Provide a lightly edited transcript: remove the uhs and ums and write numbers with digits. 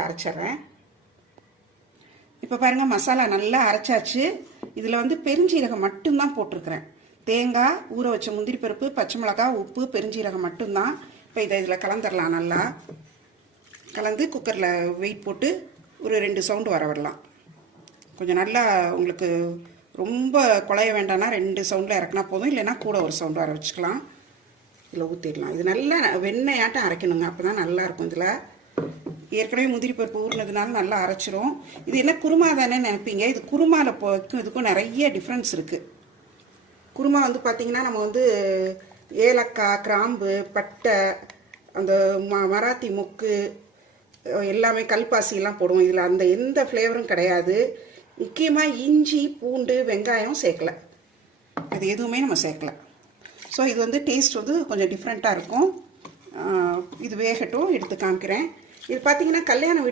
அரைச்சிட்றேன். இப்போ பாருங்கள், மசாலா நல்லா அரைச்சாச்சு. இதில் வந்து பெருஞ்சீரகம் மட்டும்தான் போட்டிருக்கிறேன். தேங்காய், ஊற வச்ச முந்திரி பருப்பு, பச்சை மிளகா, உப்பு, பெருஞ்சீரகம் மட்டும்தான். இப்போ இதில் கலந்துடலாம். நல்லா கலந்து குக்கரில் வெயிட் போட்டு ஒரு 2 சவுண்டு வர விடலாம். கொஞ்சம் நல்லா உங்களுக்கு ரொம்ப குழைய வேண்டாம்னா 2 சவுண்டில் இறக்குனா போதும். இல்லைன்னா கூட ஒரு சவுண்டு வர வச்சுக்கலாம். இதில் ஊற்றிடலாம். இது நல்லா வெண்ணெயாட்டம் அரைக்கணுங்க, அப்போ தான் நல்லாயிருக்கும். இதில் ஏற்கனவே முந்திரி பருப்பு ஊறினதுனால நல்லா அரைச்சிரும். இது என்ன குருமா தானே நினைப்பீங்க. இது குருமாவில் போக்கும் இதுக்கும் நிறைய டிஃப்ரென்ஸ் இருக்குது. குருமா வந்து பார்த்திங்கன்னா நம்ம வந்து ஏலக்காய், கிராம்பு, பட்டை, அந்த மராத்தி மொக்கு எல்லாமே, கல்பாசியெல்லாம் போடுவோம். இதில் அந்த எந்த ஃப்ளேவரும் கிடையாது. முக்கியமாக இஞ்சி, பூண்டு, வெங்காயம் சேர்க்கலை. அது எதுவுமே நம்ம சேர்க்கலை. ஸோ இது வந்து டேஸ்ட் வந்து கொஞ்சம் டிஃப்ரெண்ட்டாக இருக்கும். இது வேகட்டும், எடுத்து காமிக்கிறேன். இது பார்த்திங்கன்னா கல்யாண